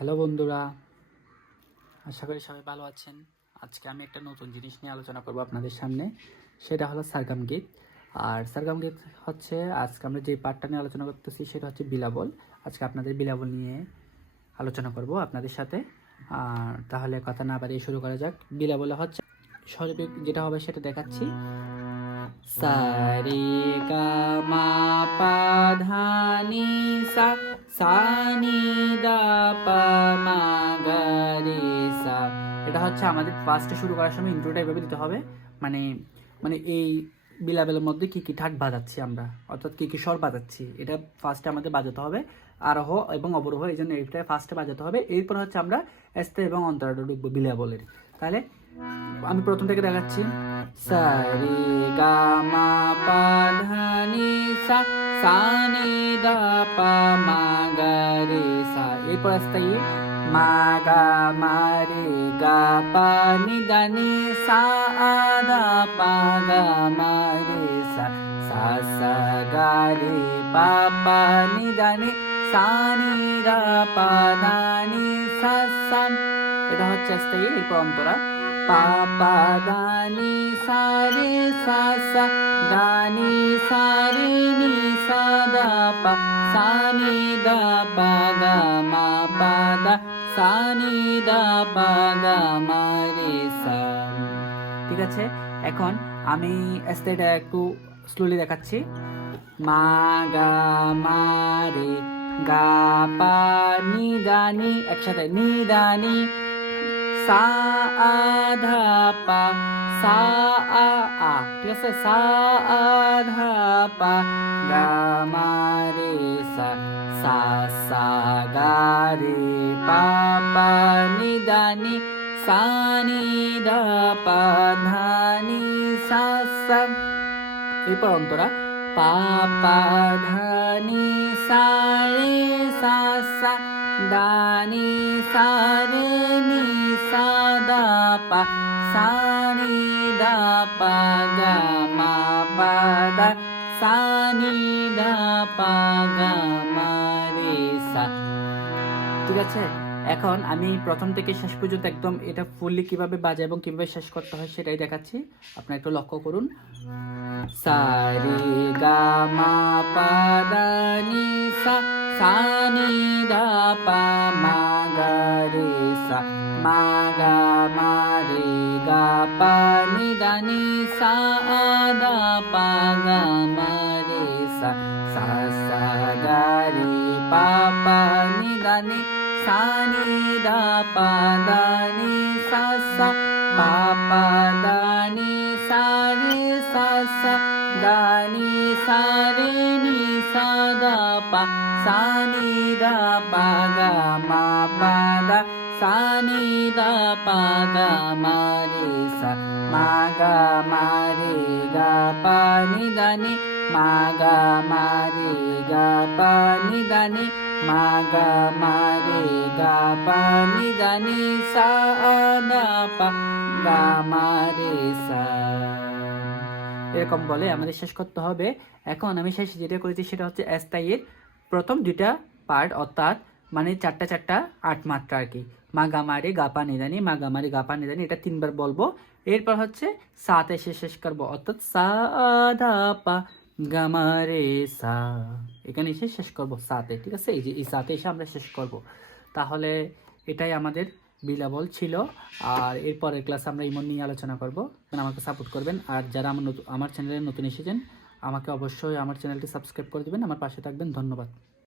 Hello বন্ধুরা, আশা করি সবাই ভালো আছেন। আজকে আমি একটা নতুন জিনিস নিয়ে আলোচনা করব আপনাদের সামনে। সেটা হলো সারগাম গীত। আর সারগাম গীত হচ্ছে আজকে আমরা যে পার্টটা নিয়ে আলোচনা করতেছি সেটা হচ্ছে বিলাবল। আজকে আপনাদের বিলাবল নিয়ে আলোচনা করব আপনাদের সাথে। আর তাহলে কথা না বাড়িয়ে শুরু করা যাক। বিলাবলে হচ্ছে স্বরূপ যেটা হবে সেটা দেখাচ্ছি। সা রে গা মা পা ধা নি সা, সা নি দা পা মা গা রে সা। এটা হচ্ছে আমাদের ফার্স্টে শুরু করার সময় ইন্ট্রোটা এভাবে দিতে হবে। মানে মানে এই বিলাবেলের মধ্যে কী কী ঠাট বাজাচ্ছি আমরা, অর্থাৎ কী কী স্বর বাজাচ্ছি, এটা ফার্স্টে আমাদের বাজাতে হবে। আরোহ এবং অবরোহ, এই জন্য এটা ফার্স্টে বাজাতে হবে। এরপর হচ্ছে আমরা আস্তে এবং অন্তরাটা ঢুকবো বিলাবলের। তাহলে আমি প্রথম থেকে দেখাচ্ছি। সা রে গা মা পা ধা নি সা, সা নি দা পা মা গা রে সা। এরপর আস্তে মা গা মা রে গা পা নি দা নি সা আ দা পা গা মা রে সা, সা সা গা রে পা পা নি দা নি সা নি দা পা দা নি সা সা। এটা হচ্ছে আস্তে। এরপর অন্তরা পা পা দা নি সা রে সা সা, দা নি সা রে নি সা দা পা, সা নি দা পা গা মা পা দা, সা নি দা পা গা মা রে সা। ঠিক আছে, এখন আমি আস্তেটা একটু স্লোলি দেখাচ্ছি। মা গা মা রে গা পা নি দা নি, একসাথে নি দা নি সা আ ধা পা, সা আ আ, ঠিক আছে, সা আ ধা পা গা মা রে সা, সা সা গা রে পা পা নি দা নি সা নি দা পা ধা নি সা সা। এরপর অন্তরা পা পা ধা নি সা রে সা সা, দা নি সা রে নি সা দা পা, সা নি দা পা গা মা পা দা, সা নি দা পা গা মা রে সা। ঠিক আছে, এখন আমি প্রথম থেকে শেষ পর্যন্ত একদম এটা ফুললি কিভাবে বাজায় এবং কিভাবে শেষ করতে হয় সেটাই দেখাচ্ছি। আপনারা একটু লক্ষ্য করুন। সা রে গা মা পা দা নি সা, সা নি দা পা মা গা রে সা, মা গা মা রে গা পা নি দা নি সা আ দা পা গা মা রে সা, সা সা গা রে পা পা নি দা নি সা নি দা পা দা নি সা সা, পা পা দা নি সা রে সা সা, দা নি সা রে নি সা দা পা, সা নি দা পা গা মা পা দা, সা নি দা পা গা মা রে সা, মা গা মা রে গা পা নি দা নি, মা গা মা রে গা পা নি দা নি, মা গা মা রে গা পা নি দা নি সা দা পা গা মা রে সা। এরকম বলে আমাদের শেষ করতে হবে। এখন আমি শেষ যেটা করেছি সেটা হচ্ছে এস্তাইয়ের প্রথম দুইটা পার্ট, অর্থাৎ মানে চারটা চারটা 8 মাত্রা আর কি। মা গা মা রে গা পা নিদানি, মা গা মা রে গা পা নিদানি, এটা 3বার বলবো। এরপর হচ্ছে সাতে শেষ করবো, অর্থাৎ সা দা পা গা মা রে সা, এখানে এসে শেষ করবো সাতে। ঠিক আছে, এই যে এই সাতে এসে আমরা শেষ করব। তাহলে এটাই আমাদের বিলাবল ছিল। আর এরপরের ক্লাস আমরা ইমন নিয়ে আলোচনা করব। আমাকে সাপোর্ট করবেন। আর যারা আমার চ্যানেলে নতুন এসেছেন আমাকে অবশ্যই আমার চ্যানেলটি সাবস্ক্রাইব করে দেবেন, আমার পাশে থাকবেন। ধন্যবাদ।